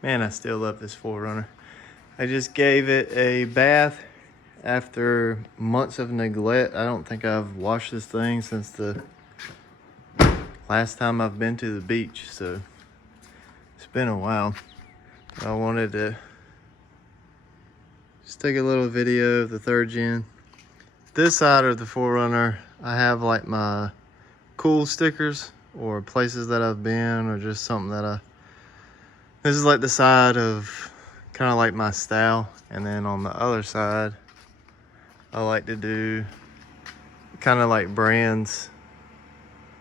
Man, I still love this 4Runner. I just gave it a bath after months of neglect. I don't think I've washed this thing since the last time I've been to the beach, so it's been a while. I wanted to just take a little video of the 3rd gen. This side of the 4Runner, I have like my cool stickers or places that I've been or just something that this is like the side of kind of like my style. And then on the other side, I like to do kind of like brands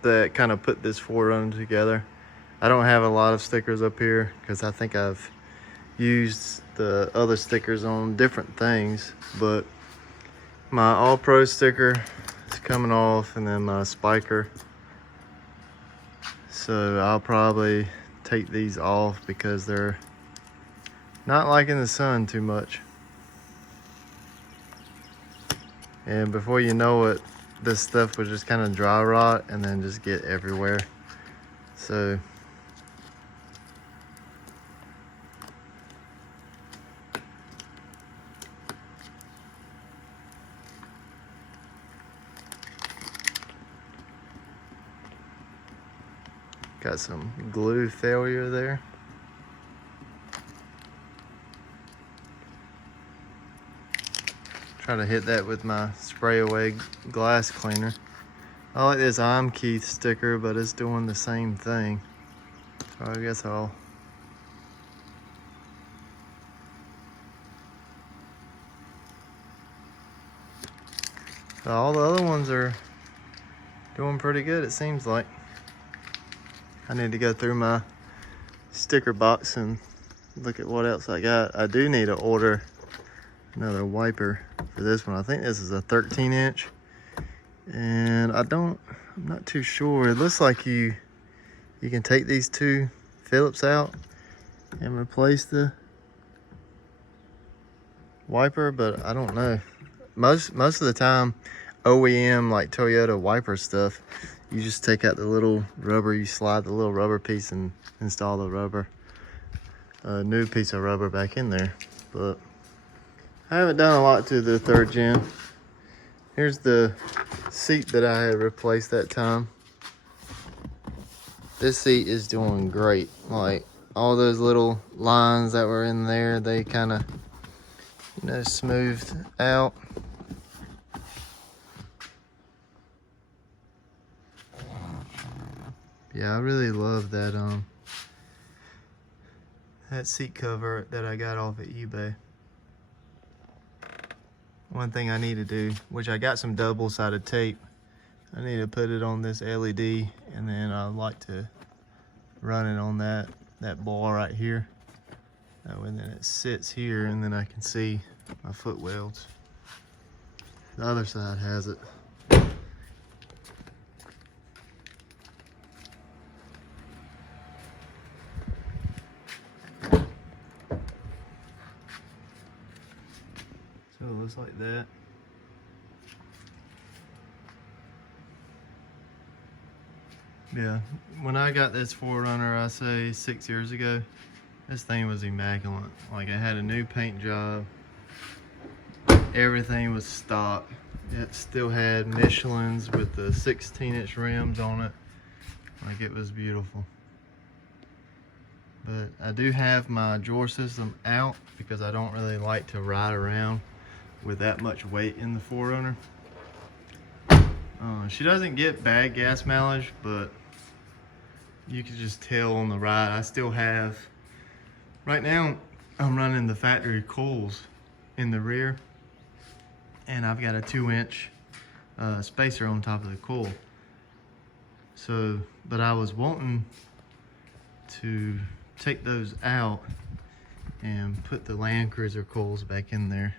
that kind of put this 4Runner together. I don't have a lot of stickers up here because I think I've used the other stickers on different things, but my All Pro sticker is coming off, and then my spiker. So I'll probably take these off because they're not liking the sun too much. And before you know it, this stuff would just kind of dry rot and then just get everywhere. So got some glue failure there. Try to hit that with my spray away glass cleaner. I like this I'm Keith sticker, but it's doing the same thing. So I guess I'll all the other ones are doing pretty good, it seems like. I need to go through my sticker box and look at what else I got. I do need to order another wiper for this one. I think this is a 13-inch. And I'm not too sure. It looks like you can take these 2 Phillips out and replace the wiper, but I don't know. Most of the time, OEM like Toyota wiper stuff, you just take out the little rubber, you slide the little rubber piece and install the rubber, new piece of rubber back in there. But I haven't done a lot to the 3rd gen. Here's the seat that I had replaced that time. This seat is doing great. Like all those little lines that were in there, they kind of, smoothed out. Yeah, I really love that that seat cover that I got off at eBay. One thing I need to do, which I got some double-sided tape, I need to put it on this LED, and then I'd like to run it on that bar right here. And then it sits here, and then I can see my foot welds. The other side has it. So it looks like that. Yeah, when I got this 4Runner, I say 6 years ago, this thing was immaculate. Like, it had a new paint job. Everything was stock. It still had Michelin's with the 16-inch rims on it. Like, it was beautiful. But I do have my drawer system out because I don't really like to ride around with that much weight in the 4Runner. She doesn't get bad gas mileage, but you can just tell on the ride. I still have, right now I'm running the factory coils in the rear, and I've got a 2-inch spacer on top of the coil. So, but I was wanting to take those out and put the Land Cruiser coils back in there,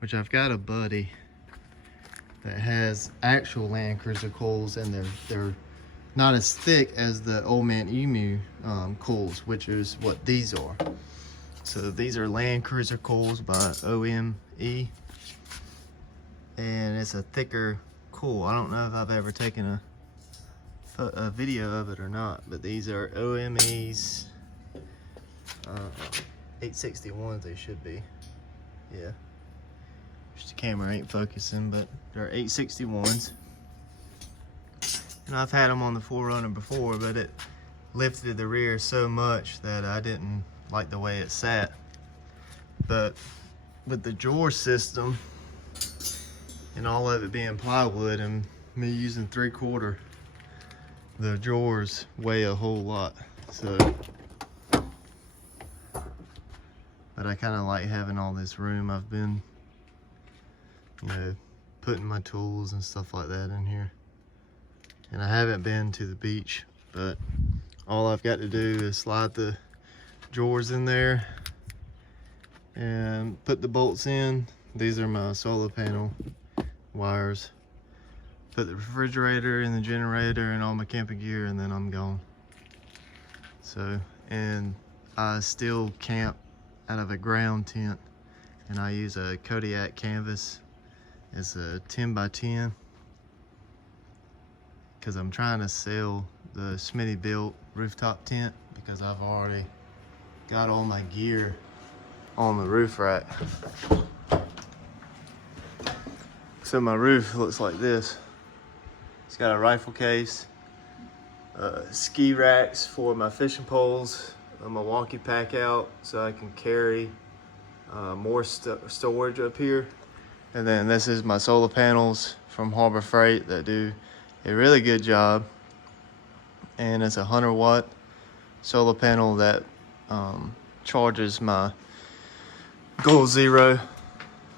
which I've got a buddy that has actual Land Cruiser coils, and they're not as thick as the Old Man Emu coils, which is what these are. So these are Land Cruiser coils by OME, and it's a thicker coil. I don't know if I've ever taken a video of it or not, but these are OME's 861s they should be. Yeah. Just the camera ain't focusing, but they're 861s. And I've had them on the 4Runner before, but it lifted the rear so much that I didn't like the way it sat. But with the drawer system and all of it being plywood and me using 3/4, the drawers weigh a whole lot. So, but I kind of like having all this room. I've been, you know, putting my tools and stuff like that in here. And I haven't been to the beach, but all I've got to do is slide the drawers in there and put the bolts in. These are my solar panel wires. Put the refrigerator and the generator and all my camping gear, and then I'm gone. So, and I still camp out of a ground tent, and I use a Kodiak canvas. It's a 10 by 10 because I'm trying to sell the Smitty built rooftop tent because I've already got all my gear on the roof rack. So my roof looks like this. It's got a rifle case, ski racks for my fishing poles, a Milwaukee pack out so I can carry more storage up here. And then this is my solar panels from Harbor Freight that do a really good job. And it's a 100-watt solar panel that charges my Goal Zero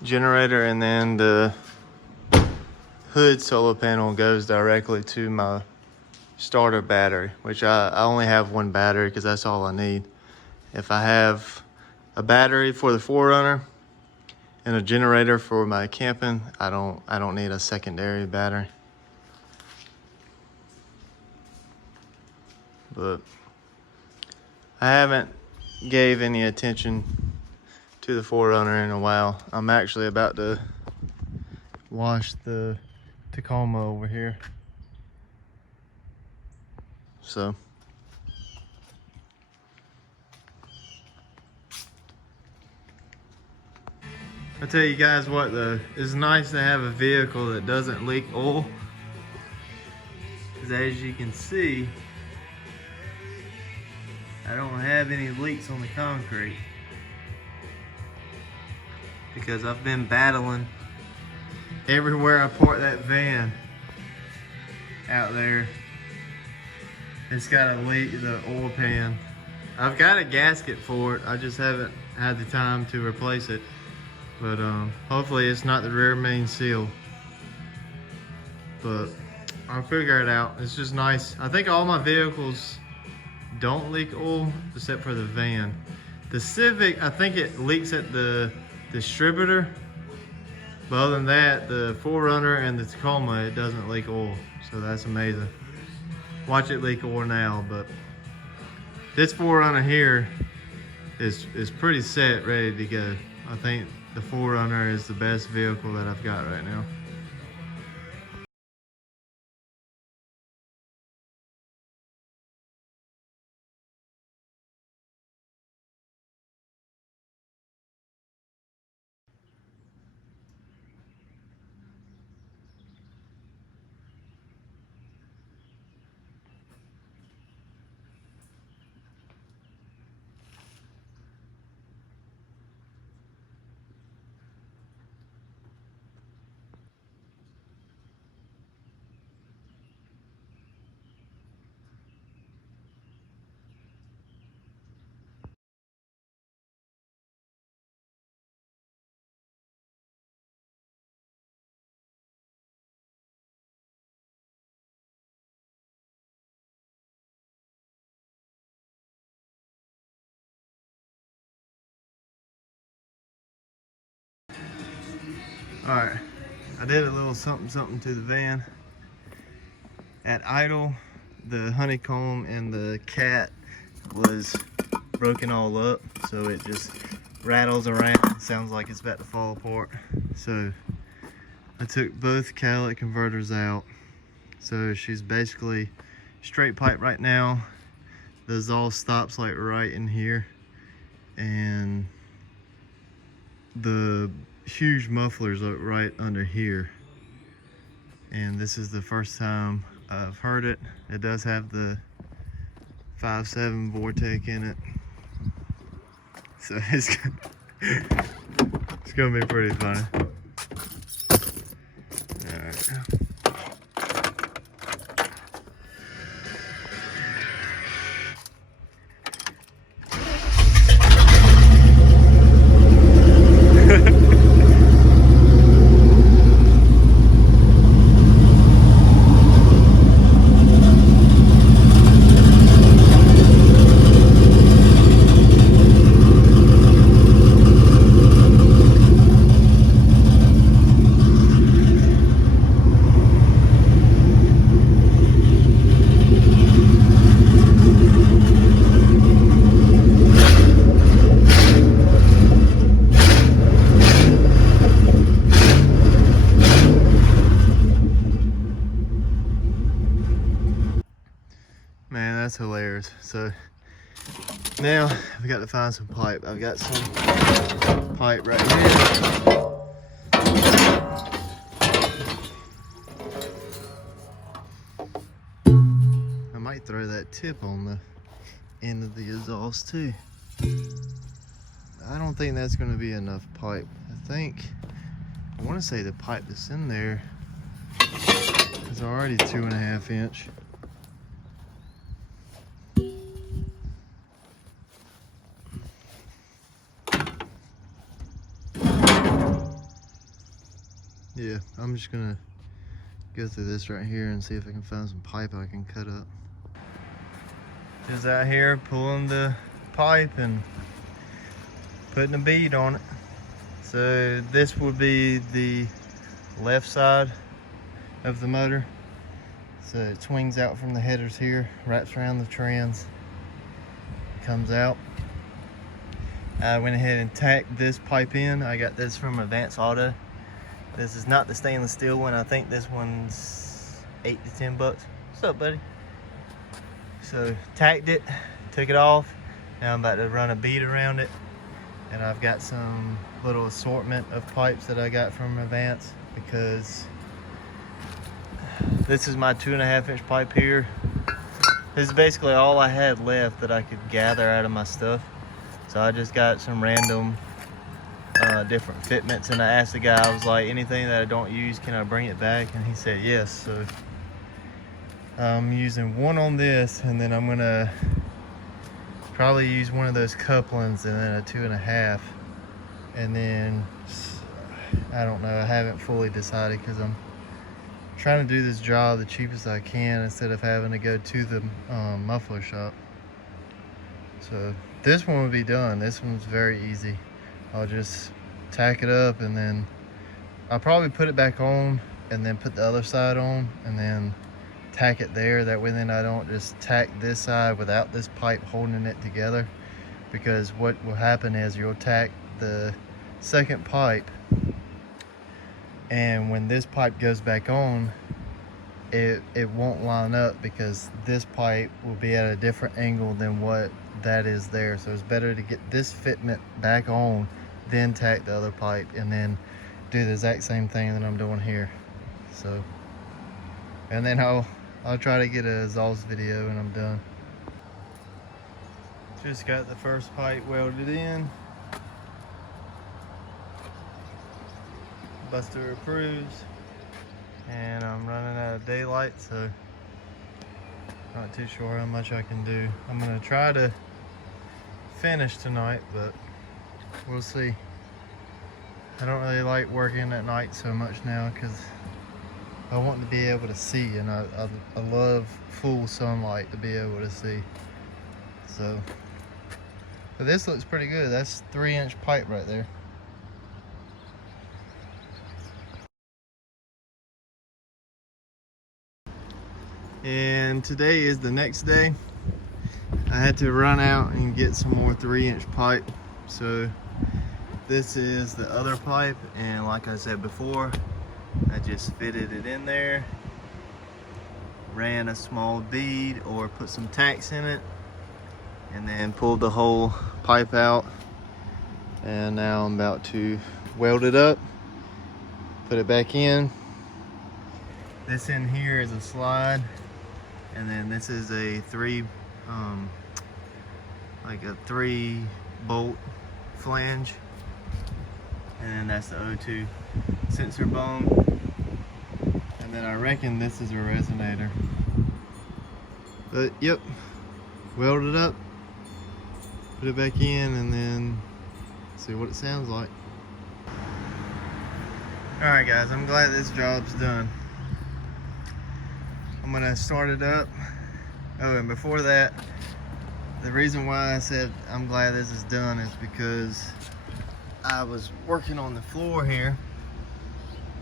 generator, and then the hood solar panel goes directly to my starter battery, which I only have one battery because that's all I need. If I have a battery for the 4Runner and a generator for my camping, I don't need a secondary battery. But I haven't gave any attention to the 4Runner in a while. I'm actually about to wash the Tacoma over here. So I tell you guys what though, it's nice to have a vehicle that doesn't leak oil. Because as you can see, I don't have any leaks on the concrete. Because I've been battling everywhere I park that van out there. It's got a leak, the oil pan. I've got a gasket for it. I just haven't had the time to replace it. But hopefully it's not the rear main seal. But I'll figure it out. It's just nice. I think all my vehicles don't leak oil except for the van. The Civic, I think it leaks at the distributor. But other than that, the 4Runner and the Tacoma, it doesn't leak oil. So that's amazing. Watch it leak oil now, but this 4Runner here is pretty set, ready to go. I think the 4Runner is the best vehicle that I've got right now. Alright, I did a little something to the van. At idle, the honeycomb and the cat was broken all up, so it just rattles around. Sounds like it's about to fall apart. So I took both catalytic converters out. So she's basically straight pipe right now. The exhaust stops like right in here. and the huge mufflers are right under here. And this is the first time I've heard it. It does have the 5.7 Vortec in it, so it's gonna be pretty funny. All right. Man, that's hilarious. So now I've got to find some pipe. I've got some pipe right here. I might throw that tip on the end of the exhaust too. I don't think that's going to be enough pipe. I want to say the pipe that's in there is already 2.5 inch. Yeah, I'm just gonna go through this right here and see if I can find some pipe I can cut up. Just out here pulling the pipe and putting a bead on it. So this would be the left side of the motor. So it swings out from the headers here, wraps around the trans, comes out. I went ahead and tacked this pipe in. I got this from Advance Auto. This is not the stainless steel one. I think this one's 8 to 10 bucks. What's up, buddy? So tacked it, took it off. Now I'm about to run a bead around it. And I've got some little assortment of pipes that I got from Advance, because this is my 2.5 inch pipe here. This is basically all I had left that I could gather out of my stuff. So I just got some random different fitments, and I asked the guy, I was like, anything that I don't use, can I bring it back? And he said yes. So I'm using one on this, and then I'm gonna probably use one of those couplings and then a 2.5, and then I don't know, I haven't fully decided, because I'm trying to do this job the cheapest I can instead of having to go to the muffler shop. So this one will be done. This one's very easy. I'll just tack it up, and then I'll probably put it back on and then put the other side on and then tack it there. That way then I don't just tack this side without this pipe holding it together, because what will happen is you'll tack the second pipe, and when this pipe goes back on, it won't line up, because this pipe will be at a different angle than what that is there. So it's better to get this fitment back on, then tack the other pipe, and then do the exact same thing that I'm doing here. So, and then I'll try to get a exhaust video when I'm done. Just got the first pipe welded in. Buster approves. And I'm running out of daylight, so not too sure how much I can do. I'm gonna try to finish tonight, but we'll see. I don't really like working at night so much now, because I want to be able to see, and I love full sunlight to be able to see. So, but this looks pretty good. That's 3-inch pipe right there. And today is the next day. I had to run out and get some more 3-inch pipe. So this is the other pipe, and like I said before, I just fitted it in there, ran a small bead or put some tacks in it, and then pulled the whole pipe out And now I'm about to weld it up, put it back in. This in here is a slide, and then this is a like a 3-bolt flange, and then that's the O2 sensor bone, and then I reckon this is a resonator. But yep, weld it up, put it back in, and then see what it sounds like. Alright guys, I'm glad this job's done. I'm gonna start it up. Oh, and before that, the reason why I said I'm glad this is done is because I was working on the floor here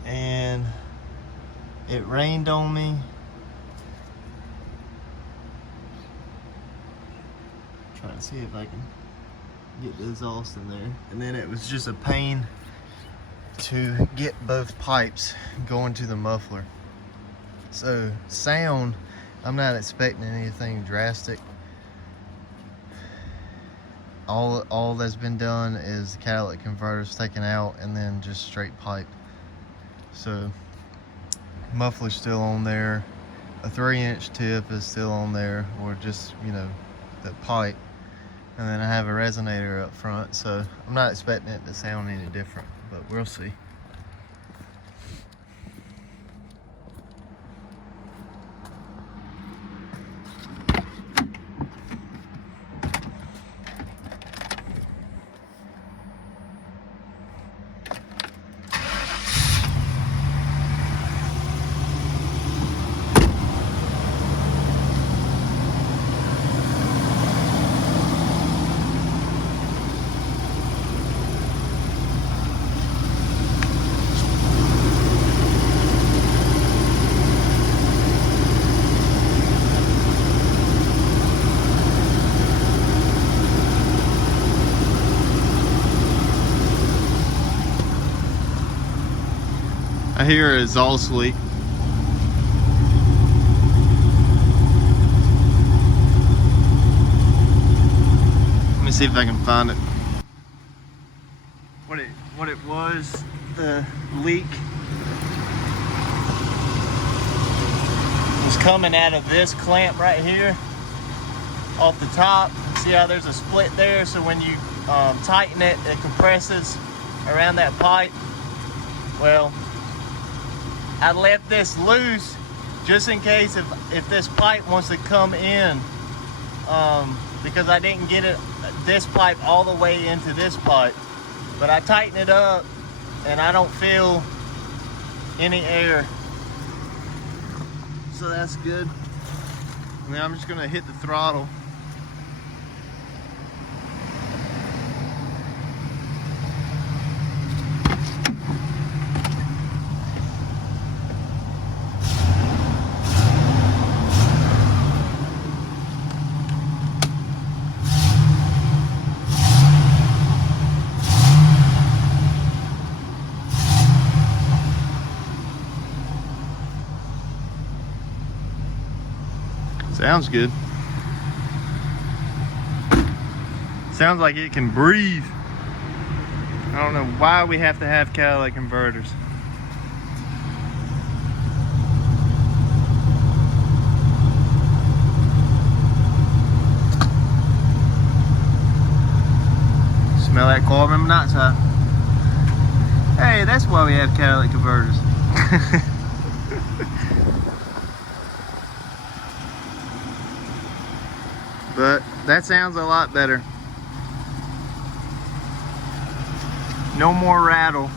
and it rained on me. Trying to see if I can get the exhaust in there. And then it was just a pain to get both pipes going to the muffler. So sound, I'm not expecting anything drastic. All that's been done is the catalytic converters taken out and then just straight pipe. So muffler's still on there, a 3-inch tip is still on there, or just, you know, the pipe. And then I have a resonator up front, so I'm not expecting it to sound any different, but we'll see. I hear an exhaust leak. Let me see if I can find it. What it was, the leak was coming out of this clamp right here off the top. See how there's a split there? So when you tighten it, it compresses around that pipe. Well, I left this loose just in case if this pipe wants to come in, because I didn't get this pipe all the way into this pipe. But I tightened it up and I don't feel any air. So that's good. And then I'm just gonna hit the throttle. Sounds good. Sounds like it can breathe. I don't know why we have to have catalytic converters. Smell that carbon monoxide. Hey, that's why we have catalytic converters. But that sounds a lot better. No more rattle.